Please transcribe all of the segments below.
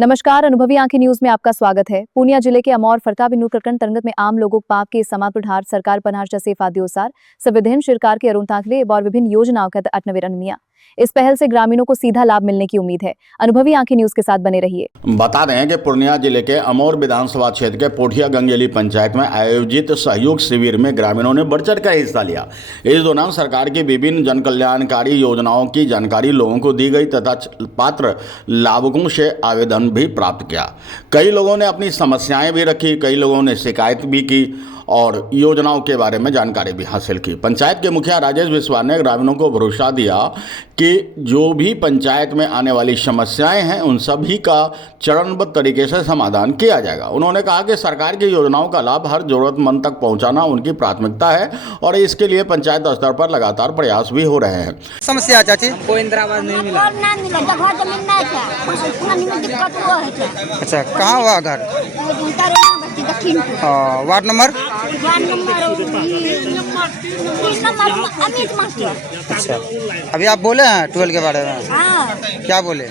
नमस्कार, अनुभवी आंखें न्यूज में आपका स्वागत है। पूर्णिया जिले के अमौर फरका बिन्नू प्रखंड तरंगत में आम लोगों पाप के समाप्त प्रधार सरकार पनहार जैसे फाद्योसार संविधान सरकार के अरुण ताकले और विभिन्न योजनाओं का अटनविरन इस पहल से ग्रामीणों को सीधा लाभ मिलने की उम्मीद है। अनुभवी आंखें न्यूज के साथ बने रहिए। बता रहे हैं कि पूर्णिया जिले के अमौर विधानसभा क्षेत्र के पोठिया गंगेली पंचायत में आयोजित सहयोग शिविर में ग्रामीणों ने बढ़ चढ़कर हिस्सा लिया। इस दौरान सरकार की विभिन्न जन कल्याणकारी योजनाओं की जानकारी लोगों को दी गई तथा पात्र लाभुकों से आवेदन भी प्राप्त किया। कई लोगों ने अपनी समस्याएं भी रखी, कई लोगों ने शिकायत भी की और योजनाओं के बारे में जानकारी भी हासिल की। पंचायत के मुखिया राजेश विश्वास ने ग्रामीणों को भरोसा दिया कि जो भी पंचायत में आने वाली समस्याएं हैं उन सभी का चरणबद्ध तरीके से समाधान किया जाएगा। उन्होंने कहा कि सरकार की योजनाओं का लाभ हर जरूरतमंद तक पहुंचाना उनकी प्राथमिकता है और इसके लिए पंचायत स्तर पर लगातार प्रयास भी हो रहे हैं। समस्या चाची कोई इंदिरा आवास नहीं मिला। अच्छा, कहाँ हुआ घर? Ward number? अच्छा, अभी आप बोले हैं 12 के बारे में? हाँ। क्या बोले?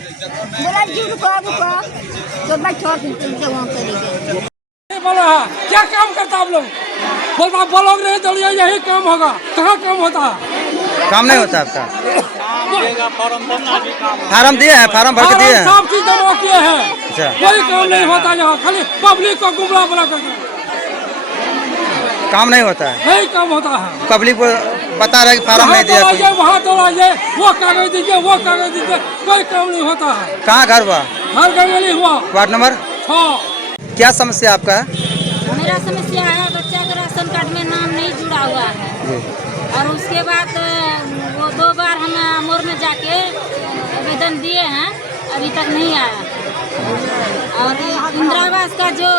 बोला क्या काम करता आप लोग? बोलता बोलोगे नहीं तो यही काम होगा। कहाँ काम होता है? काम नहीं होता आपका? फार्म दिए हैं? फार्म भर के दिए हैं? सब चीज जमा किए हैं। अच्छा, कोई काम नहीं होता यहाँ, खाली पब्लिक को गुमराह बना करके काम नहीं होता है? यही काम होता है। पब्लिक को बता रहे कि फार्म नहीं दिया कोई। वहाँ दौड़ाइए, वो कागज दीजिए, वो कागज दीजिए, कोई काम नहीं होता है। कहाँ घर हुआ? हर गंगेली हुआ। Ward number? 6। क्या समस्या आपका है? मेरा समस्या है बच्चा का राशन कार्ड में नाम नहीं जुड़ा हुआ है और उसके बाद वो 2 बार हम अमौर में जाके आवेदन दिए हैं, अभी तक नहीं आया। और इंदिरा आवास का जो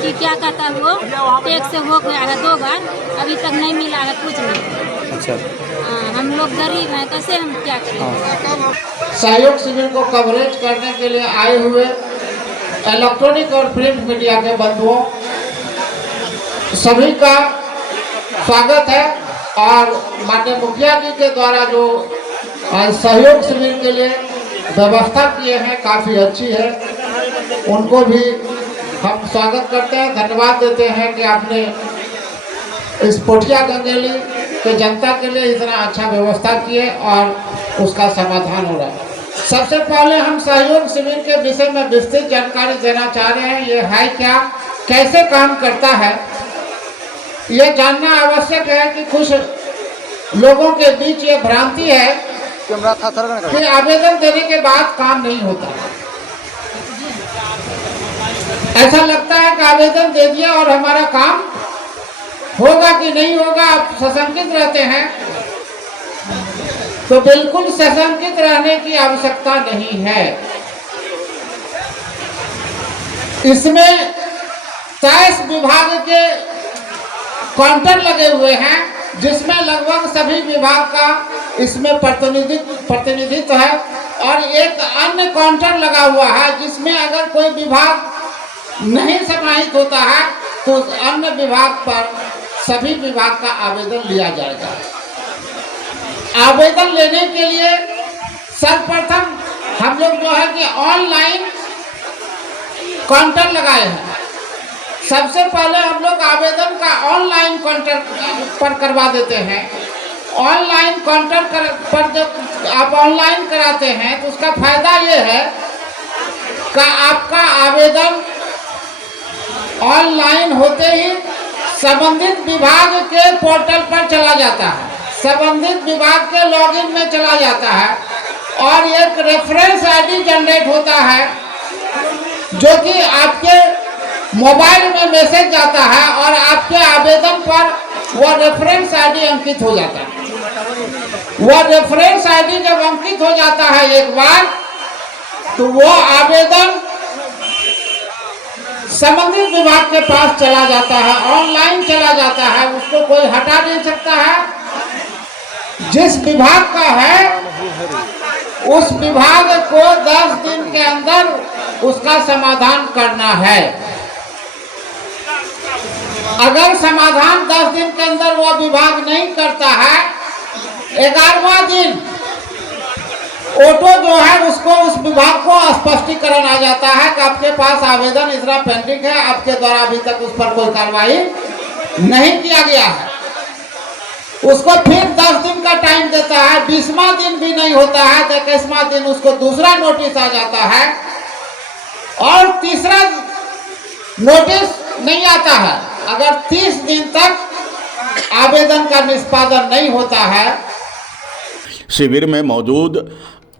कि क्या कहता है वो टैक्स से हो गया है 2 बार, अभी तक नहीं मिला है कुछ नहीं। अच्छा, हम लोग गरीब हैं, कैसे हम क्या करें? सहयोग शिविर को कवरेज करने के लिए आए हुए इलेक्ट्रॉनिक और प्रिंट मीडिया के बंधुओं सभी का स्वागत है। और माननीय मुखिया जी के द्वारा जो सहयोग शिविर के लिए व्यवस्था किए हैं काफ़ी अच्छी है, उनको भी हम स्वागत करते हैं, धन्यवाद देते हैं कि आपने इस पोठिया गंगेली के जनता के लिए इतना अच्छा व्यवस्था किए और उसका समाधान हो रहा है। सबसे पहले हम सहयोग शिविर के विषय में विस्तृत जानकारी देना चाह रहे हैं। ये है क्या, कैसे काम करता है, ये जानना आवश्यक है कि कुछ लोगों के बीच ये भ्रांति है कि आवेदन देने के बाद काम नहीं होता। ऐसा लगता है कि आवेदन दे दिया और हमारा काम होगा कि नहीं होगा, आप सशंकित रहते हैं। तो बिल्कुल सशंकित रहने की आवश्यकता नहीं है। इसमें 23 विभाग के काउंटर लगे हुए हैं, जिसमें लगभग सभी विभाग का इसमें प्रतिनिधित्व है। और एक अन्य काउंटर लगा हुआ है जिसमें अगर कोई विभाग नहीं समाहित होता है तो अन्य विभाग पर सभी विभाग का आवेदन लिया जाएगा। आवेदन लेने के लिए सर्वप्रथम हम लोग जो है कि ऑनलाइन काउंटर लगाए हैं। सबसे पहले हम लोग आवेदन का ऑनलाइन काउंटर पर करवा देते हैं। ऑनलाइन काउंटर पर जब आप ऑनलाइन कराते हैं तो उसका फायदा ये है कि आपका आवेदन ऑनलाइन होते ही संबंधित विभाग के पोर्टल पर चला जाता है, संबंधित विभाग के लॉगिन में चला जाता है और एक रेफरेंस आईडी जनरेट होता है जो कि आपके मोबाइल में मैसेज जाता है और आपके आवेदन पर वो रेफरेंस आईडी अंकित हो जाता है। वो रेफरेंस आईडी जब अंकित हो जाता है एक बार, तो वो आवेदन संबंधित विभाग के पास चला जाता है, ऑनलाइन चला जाता है, उसको कोई हटा नहीं सकता है। जिस विभाग का है उस विभाग को 10 दिन के अंदर उसका समाधान करना है। अगर समाधान 10 दिन के अंदर वो विभाग नहीं करता है, 11वां दिन ऑटो जो है उसको उस विभाग को स्पष्टीकरण आ जाता है कि आपके पास आवेदन इतना पेंडिंग है, आपके द्वारा अभी तक उस पर कोई कार्रवाई नहीं किया गया है। उसको फिर 10 दिन का टाइम देता है, 20वां दिन भी नहीं होता है तो 21वां दिन उसको दूसरा नोटिस आ जाता है और तीसरा नोटिस नहीं आता है। अगर 30 दिन तक आवेदन का निष्पादन नहीं होता है। शिविर में मौजूद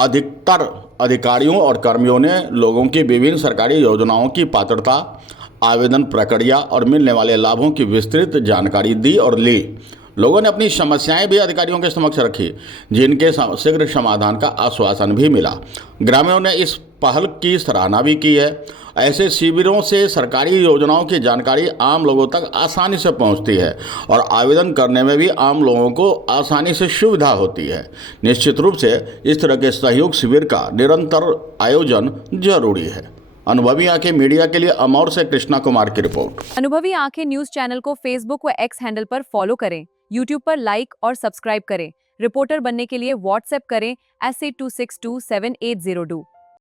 अधिकतर अधिकारियों और कर्मियों ने लोगों की विभिन्न सरकारी योजनाओं की पात्रता, आवेदन प्रक्रिया और मिलने वाले लाभों की विस्तृत जानकारी दी और ली। लोगों ने अपनी समस्याएं भी अधिकारियों के समक्ष रखी, जिनके शीघ्र समाधान का आश्वासन भी मिला। ग्रामीणों ने इस पहल की सराहना भी की है। ऐसे शिविरों से सरकारी योजनाओं की जानकारी आम लोगों तक आसानी से पहुंचती है और आवेदन करने में भी आम लोगों को आसानी से सुविधा होती है। निश्चित रूप से इस तरह के सहयोग शिविर का निरंतर आयोजन जरूरी है। अनुभवी आंखें मीडिया के लिए अमौर से कृष्णा कुमार की रिपोर्ट। अनुभवी आंखें न्यूज चैनल को फेसबुक व एक्स हैंडल पर फॉलो करें, यूट्यूब पर लाइक और सब्सक्राइब करें। रिपोर्टर बनने के लिए व्हाट्सएप करें 8826277802।